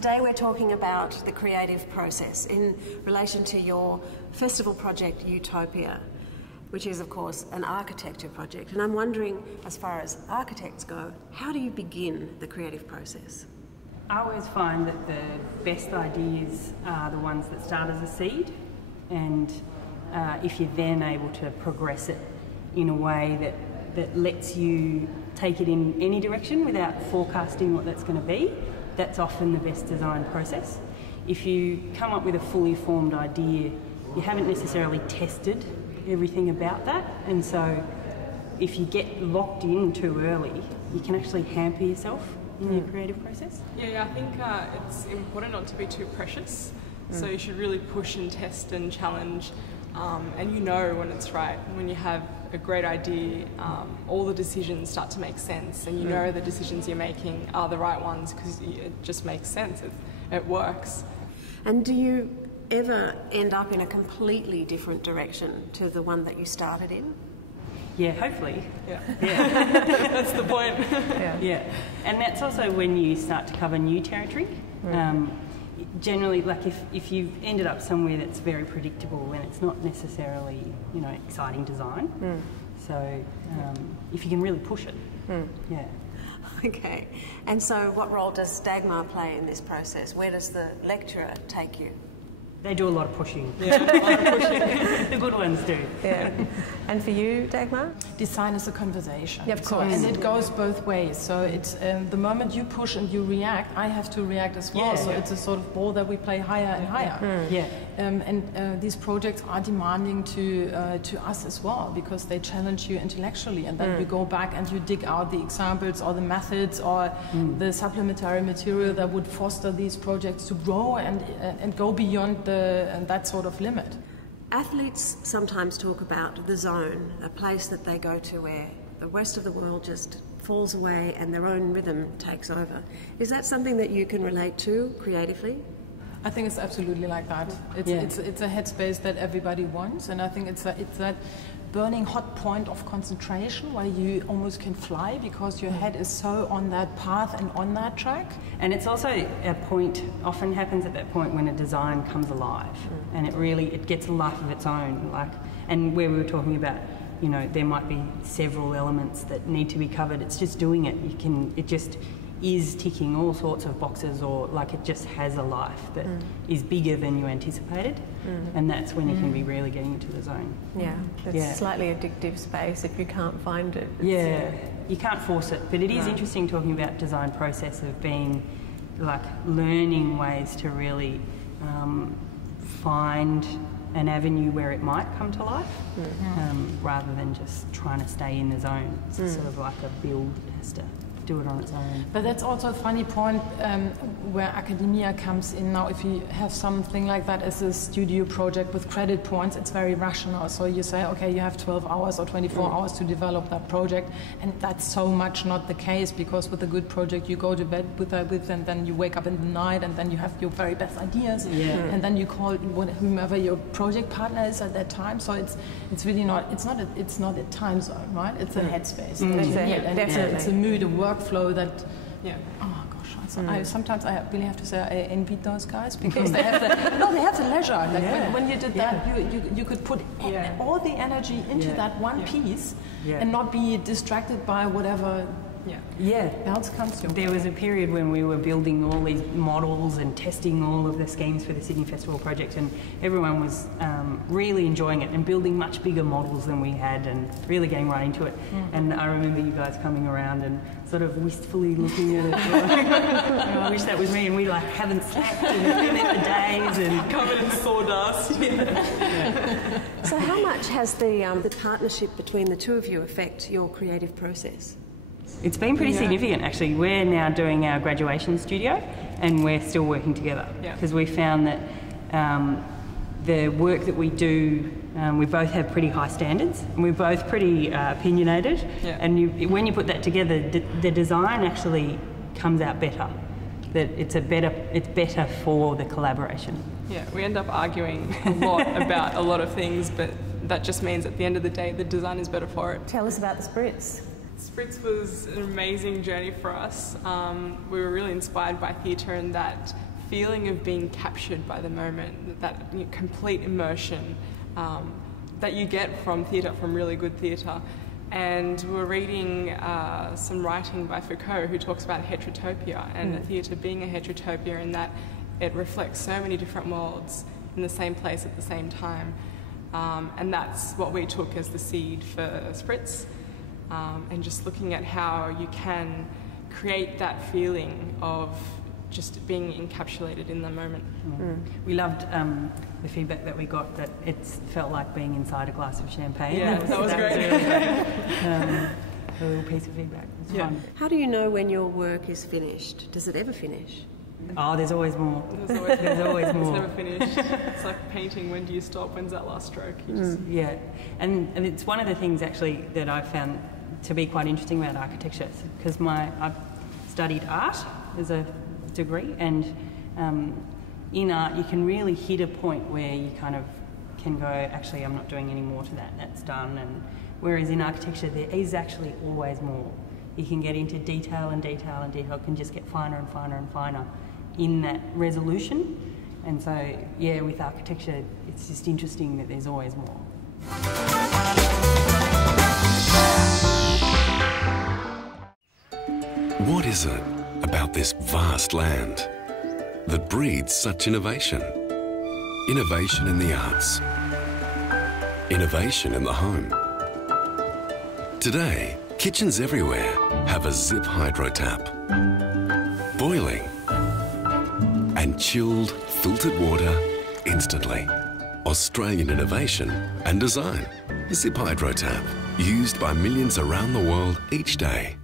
Today we're talking about the creative process in relation to your festival project Youtopia, which is of course an architecture project. And I'm wondering, as far as architects go, how do you begin the creative process? I always find that the best ideas are the ones that start as a seed, and if you're then able to progress it in a way that lets you take it in any direction without forecasting what that's going to be, that's often the best design process. If you come up with a fully formed idea, you haven't necessarily tested everything about that, and so if you get locked in too early, you can actually hamper yourself in your creative process. Yeah, I think it's important not to be too precious, so you should really push and test and challenge, and you know when it's right. When you have a great idea, all the decisions start to make sense, and you know the decisions you're making are the right ones because it just makes sense, it works. And do you ever end up in a completely different direction to the one that you started in? Yeah, hopefully. Yeah. That's the point. Yeah. And that's also when you start to cover new territory. Generally, like if you've ended up somewhere that's very predictable and it's not necessarily, you know, exciting design. So if you can really push it. Yeah. Okay. And so what role does Dagmar play in this process? Where does the lecturer take you? They do a lot of pushing. Yeah, a lot of pushing. The good ones do. Yeah. And for you, Dagmar? Design is a conversation. Yeah, of course. And it goes both ways. So it's the moment you push and you react, I have to react as well. So it's a sort of ball that we play higher and higher. Yeah. And these projects are demanding to us as well, because they challenge you intellectually, and then you go back and you dig out the examples or the methods or the supplementary material that would foster these projects to grow and go beyond that sort of limit. Athletes sometimes talk about the zone, a place that they go to where the rest of the world just falls away and their own rhythm takes over. Is that something that you can relate to creatively? I think it's absolutely like that. It's a headspace that everybody wants, and I think it's that burning hot point of concentration where you almost can fly because your head is so on that path and on that track. And it's also a point, often happens at that point when a design comes alive and it gets a life of its own. And where we were talking about, you know, there might be several elements that need to be covered. It's just doing it. It just is ticking all sorts of boxes, or like it just has a life that is bigger than you anticipated, and that's when you can be really getting into the zone. Yeah, it's slightly addictive space if you can't find it. You can't force it, but it is interesting talking about design process of being like learning ways to really find an avenue where it might come to life, rather than just trying to stay in the zone. It's sort of like a build that has to do it on its own. But that's also a funny point where academia comes in. Now, if you have something like that as a studio project with credit points, it's very rational. So you say, okay, you have 12 hours or 24 hours to develop that project, and that's so much not the case, because with a good project you go to bed with and then you wake up in the night and then you have your very best ideas, and then you call whomever your project partner is at that time. So it's really not a time zone, right? It's a headspace. Definitely. It's a mood, a workflow that, oh gosh, sometimes I really have to say I envy those guys, because they have the leisure. Like when you did that, you could put all the energy into that one piece and not be distracted by whatever else comes to you. There was a period when we were building all these models and testing all of the schemes for the Sydney Festival project, and everyone was really enjoying it and building much bigger models than we had and really getting right into it. And I remember you guys coming around and sort of wistfully looking at it like, oh, I wish that was me, and we like haven't slept in the days and covered in sawdust. So how much has the partnership between the two of you affect your creative process? It's been pretty significant, actually. We're now doing our graduation studio, and we're still working together, because we found that the work that we do, we both have pretty high standards, and we're both pretty opinionated, and when you put that together, the design actually comes out better. That it's better for the collaboration. Yeah, we end up arguing a lot about a lot of things, but that just means at the end of the day, the design is better for it. Tell us about the Spritz. Spritz was an amazing journey for us. We were really inspired by theatre, and that feeling of being captured by the moment, that complete immersion that you get from theatre, from really good theatre. And we're reading some writing by Foucault, who talks about heterotopia, and the theatre being a heterotopia in that it reflects so many different worlds in the same place at the same time. And that's what we took as the seed for Spritz, and just looking at how you can create that feeling of just being encapsulated in the moment. We loved the feedback that we got, that it felt like being inside a glass of champagne. Yeah, that was great. Really a little piece of feedback. It was fun. How do you know when your work is finished? Does it ever finish? Oh, there's always more. There's always more. It's never finished. It's like painting. When do you stop? When's that last stroke? You just... Yeah, and it's one of the things actually that I've found to be quite interesting about architecture, because I've studied art as a degree, and in art you can really hit a point where you kind of can go, actually I'm not doing any more to that, that's done. And whereas in architecture there is actually always more. You can get into detail and detail and detail, can just get finer and finer and finer in that resolution. And so yeah, with architecture it's just interesting that there's always more. What is it about this vast land that breeds such innovation? Innovation in the arts. Innovation in the home. Today, kitchens everywhere have a zip hydro tap. Boiling and chilled, filtered water instantly. Australian innovation and design. Zip hydro tap, used by millions around the world each day.